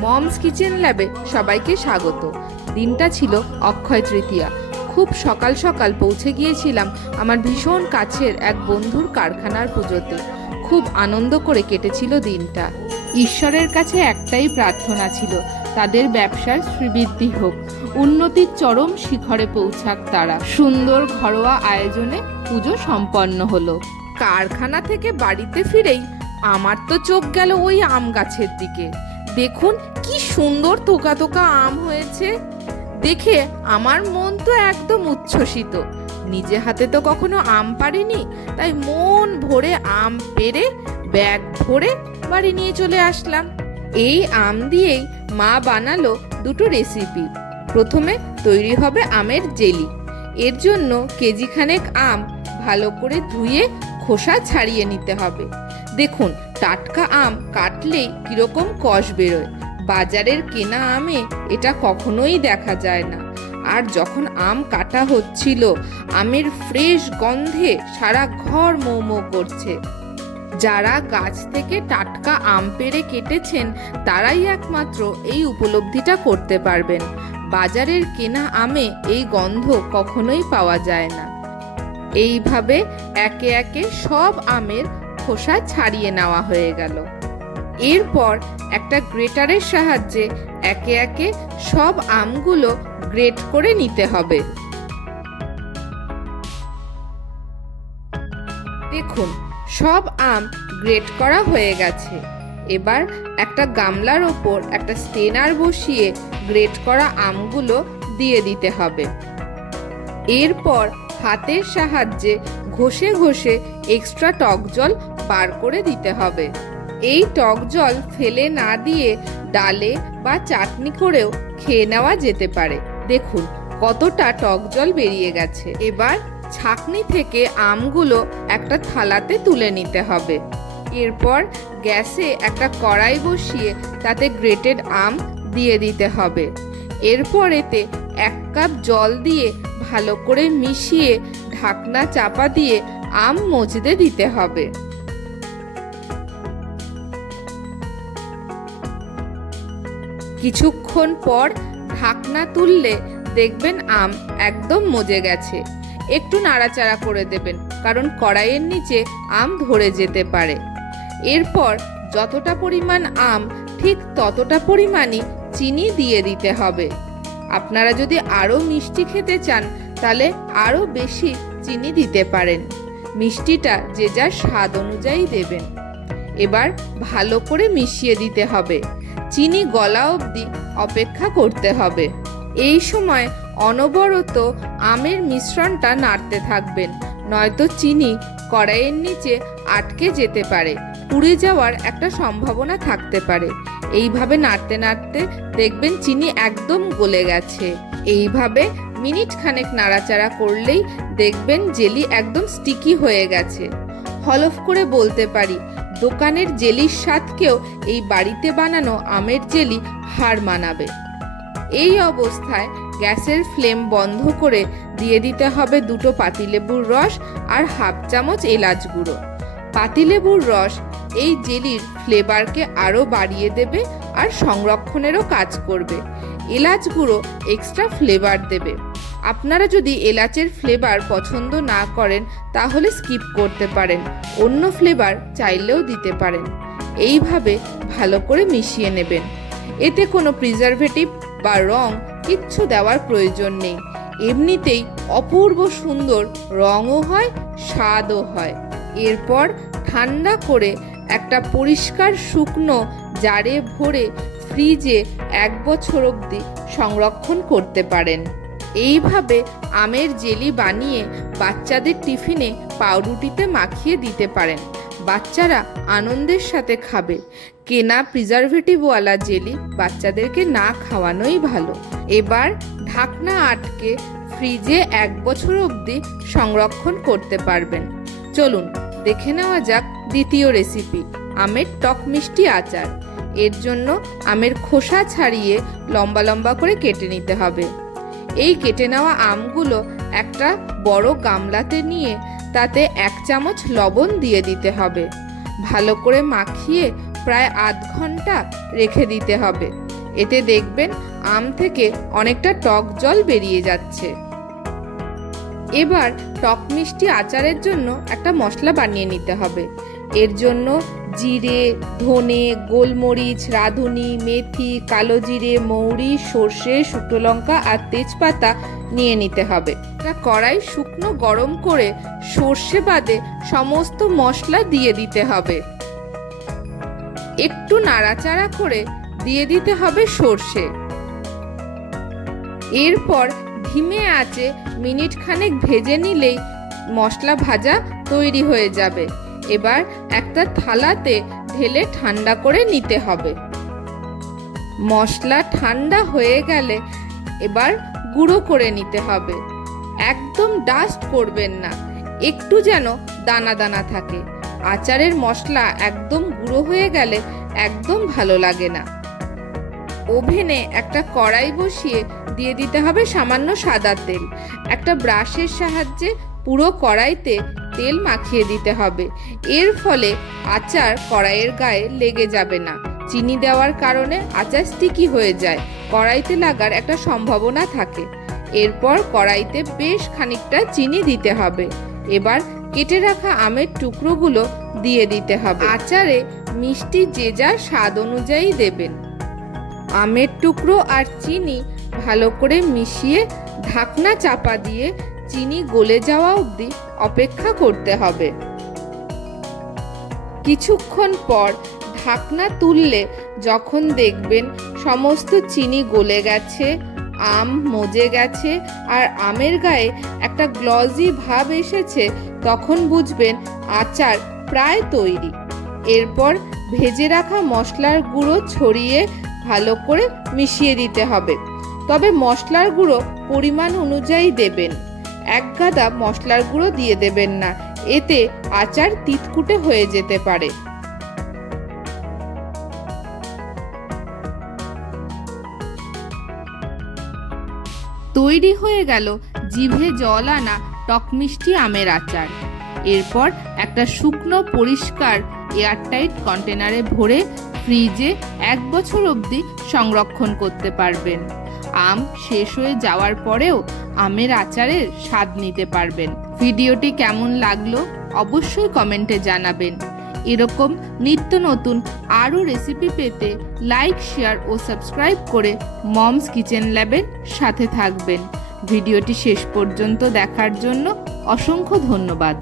Moms kitchen ল্যাবে সবাইকে স্বাগত। দিনটা ছিল অক্ষয় তৃতীয়া। খুব সকাল সকাল পৌঁছে গিয়েছিলাম আমার ভীষণ কাছের এক বন্ধুর কারখানার পুজোতে। খুব আনন্দ করে কেটেছিল দিনটা। ঈশ্বরের কাছে একটাই প্রার্থনা ছিল, তাদের ব্যবসার শ্রীবৃদ্ধি হোক। উন্নতির চরম শিখরে পৌঁছাক তারা। সুন্দর ঘরোয়া আয়োজনে পুজো সম্পন্ন হলো। কারখানা থেকে বাড়িতে ফিরেই আমার তো চোখ গেল ওই আম গাছের দিকে। দেখুন কি সুন্দর তোকা তোকা আম হয়েছে। দেখে আমার মন তো একদম উচ্ছ্বসিত। নিজে হাতে তো কখনো আম পারিনি তাই মন ভরে আম পেরে ব্যাগ ভরে বাড়ি নিয়ে চলে আসলাম। এই আম দিয়েই মা বানালো দুটো রেসিপি প্রথমে তৈরি হবে আমের জেলি। এর জন্য কেজি খানেক আম ভালো করে ধুয়ে খোসা ছাড়িয়ে নিতে হবে। দেখুন, টাটকা আম কাটলেই কীরকম কষ বেরোয়। বাজারের কেনা আমে এটা কখনোই দেখা যায় না। আর যখন আম কাটা হচ্ছিল, আমের ফ্রেশ গন্ধে সারা ঘর মৌ মৌ করছে। যারা গাছ থেকে টাটকা আম পেড়ে কেটেছেন, তারাই একমাত্র এই উপলব্ধিটা করতে পারবেন। বাজারের কেনা আমে এই গন্ধ কখনোই পাওয়া যায় না। এইভাবে একে একে সব আমের খোসা ছাড়িয়ে নেওয়া হয়ে গেল। এরপর একটা গ্রেটারের সাহায্যে একে একে সব আমগুলো গ্রেট করে নিতে হবে। দেখুন, সব আম গ্রেট করা হয়ে গেছে। এবার একটা গামলার ওপর একটা স্টেনার বসিয়ে গ্রেট করা আমগুলো দিয়ে দিতে হবে। এরপর হাতের সাহায্যে ঘষে ঘষে এক্সট্রা টক জল বার করে দিতে হবে। এই টক জল ফেলে না দিয়ে ডালে বা চাটনি করেও খেয়ে নেওয়া যেতে পারে। দেখুন, কতটা টক জল বেরিয়ে গেছে। এবার ছাকনি থেকে আমগুলো একটা থালাতে তুলে নিতে হবে। এরপর গ্যাসে একটা কড়াই বসিয়ে তাতে গ্রেটেড আম দিয়ে দিতে হবে। এরপর এতে এক কাপ জল দিয়ে ভালো করে মিশিয়ে ঢাকনা চাপা দিয়ে আম মজদে দিতে হবে। কিছুক্ষণ পর ঢাকনা তুললে দেখবেন আম একদম মজে গেছে। একটু নাড়াচাড়া করে দেবেন, কারণ কড়াইয়ের নিচে আম ধরে যেতে পারে। এরপর যতটা পরিমাণ আম, ঠিক ততটা পরিমাণই চিনি দিয়ে দিতে হবে। আপনারা যদি আরও মিষ্টি খেতে চান, তাহলে আরও বেশি চিনি দিতে পারেন। মিষ্টিটা যে যার স্বাদ অনুযায়ী দেবেন। এবার ভালো করে মিশিয়ে দিতে হবে। চিনি গলা অবধি অপেক্ষা করতে হবে। এই সময় অনবরত আমের মিশ্রণটা নাড়তে থাকবেন, নয়তো চিনি কড়াইয়ের নিচে আটকে যেতে পারে, পুড়ে যাওয়ার একটা সম্ভাবনা থাকতে পারে। এইভাবে নাড়তে নাড়তে দেখবেন চিনি একদম গলে গেছে। এইভাবে মিনিট খানেক নাড়াচাড়া করলেই দেখবেন জেলি একদম স্টিকি হয়ে গেছে। হলফ করে বলতে পারি দোকানের জেলির স্বাদকেও এই বাড়িতে বানানো আমের জেলি হার মানাবে। এই অবস্থায় গ্যাসের ফ্লেম বন্ধ করে দিয়ে দিতে হবে দুটো পাতিলেবুর রস আর হাফ চামচ এলাচ গুঁড়ো। পাতিলেবুর রস এই জেলির ফ্লেভারকে আরও বাড়িয়ে দেবে আর সংরক্ষণেরও কাজ করবে। এলাচ গুঁড়ো এক্সট্রা ফ্লেভার দেবে। আপনারা যদি এলাচের ফ্লেভার পছন্দ না করেন, তাহলে স্কিপ করতে পারেন। অন্য ফ্লেভার চাইলেও দিতে পারেন। এইভাবে ভালো করে মিশিয়ে নেবেন। এতে কোনো প্রিজারভেটিভ বা রং কিচ্ছু দেওয়ার প্রয়োজন নেই। এমনিতেই অপূর্ব সুন্দর রঙও হয়, স্বাদও হয়। এরপর ঠান্ডা করে একটা পরিষ্কার শুকনো জারে ভরে ফ্রিজে এক বছর অবধি সংরক্ষণ করতে পারেন। এইভাবে আমের জেলি বানিয়ে বাচ্চাদের টিফিনে পাউরুটিতে মাখিয়ে দিতে পারেন। বাচ্চারা আনন্দের সাথে খাবে। কেনা প্রিজারভেটিভওয়ালা জেলি বাচ্চাদেরকে না খাওয়ানোই ভালো। এবার ঢাকনা আটকে ফ্রিজে এক বছর অবধি সংরক্ষণ করতে পারবেন। চলুন, দেখে নেওয়া যাক দ্বিতীয় রেসিপি, আমের টক মিষ্টি আচার। এর জন্য আমের খোসা ছাড়িয়ে লম্বা লম্বা করে কেটে নিতে হবে। এই কেটে নেওয়া আমগুলো একটা বড় গামলাতে নিয়ে তাতে এক চামচ লবণ দিয়ে দিতে হবে। ভালো করে মাখিয়ে প্রায় আধ ঘণ্টা রেখে দিতে হবে। এতে দেখবেন আম থেকে অনেকটা টক জল বেরিয়ে যাচ্ছে। এবার টক মিষ্টি আচারের জন্য একটা মশলা বানিয়ে নিতে হবে। এর জন্য জিরে, ধনে, গোলমরিচ, রাঁধুনি, মেথি, কালো জিরে, মৌরি, সর্ষে, শুকনো লঙ্কা আর তেজপাতা নিয়ে নিতে হবে। কড়াই শুকনো গরম করে সর্ষে বাদে সমস্ত মশলা দিয়ে দিতে হবে। একটু নাড়াচাড়া করে দিয়ে দিতে হবে সর্ষে। এরপর ধিমে আঁচে মিনিট খানেক ভেজে নিলেই মশলা ভাজা তৈরি হয়ে যাবে। এবার একটা থালাতে ঢেলে ঠান্ডা করে নিতে হবে। মশলা ঠান্ডা হয়ে গেলে এবার গুঁড়ো করে নিতে হবে। একদম ডাস্ট করবেন না, একটু যেন দানা দানা থাকে। আচারের মশলা একদম গুঁড়ো হয়ে গেলে একদম ভালো লাগে না। ওভেনে একটা কড়াই বসিয়ে দিয়ে দিতে হবে সামান্য সাদা তেল। একটা ব্রাশের সাহায্যে পুরো কড়াইতে তেল মাখিয়ে দিতে হবে। এর ফলে আচার কড়াইয়ের গায়ে লেগে যাবে না। চিনি দেওয়ার কারণে আচার স্টিকি হয়ে যায়। কড়াইতে লাগার একটা সম্ভাবনা থাকে। এরপর কড়াইতে বেশ খানিকটা চিনি দিতে হবে। এবার কেটে রাখা আমের টুকরোগুলো দিয়ে দিতে হবে। আচারে মিষ্টি যে যার স্বাদ অনুযায়ী দেবেন। আমের টুকরো আর চিনি ভালো করে মিশিয়ে ঢাকনা চাপা দিয়ে চিনি গলে যাওয়া অবধি অপেক্ষা করতে হবে। কিছুক্ষণ পর ঢাকনা তুললে যখন দেখবেন সমস্ত চিনি গলে গেছে, আম মজে গেছে আর আমের গায়ে একটা গ্লজি ভাব এসেছে, তখন বুঝবেন আচার প্রায় তৈরি। এরপর ভেজে রাখা মশলার গুঁড়ো ছড়িয়ে ভালো করে মিশিয়ে দিতে হবে। তবে মশলার গুঁড়ো পরিমাণ অনুযায়ী দেবেন। এক গাদা মশলার গুঁড়ো দিয়ে দেবেন না। এতে আচার তিতকুটে হয়ে যেতে পারে। তৈরি হয়ে গেল জিভে জল আনা টক মিষ্টি আমের আচার। এরপর একটা শুকনো পরিষ্কার এয়ারটাইট কন্টেনারে ভরে ফ্রিজে এক বছর অবধি সংরক্ষণ করতে পারবেন। আম শেষ হয়ে যাওয়ার পরেও আমের আচারের স্বাদ নিতে পারবেন। ভিডিওটি কেমন লাগল অবশ্যই কমেন্টে জানাবেন। এরকম নিত্য নতুন আরও রেসিপি পেতে লাইক, শেয়ার ও সাবস্ক্রাইব করে মমস কিচেন ল্যাবের সাথে থাকবেন। ভিডিওটি শেষ পর্যন্ত দেখার জন্য অসংখ্য ধন্যবাদ।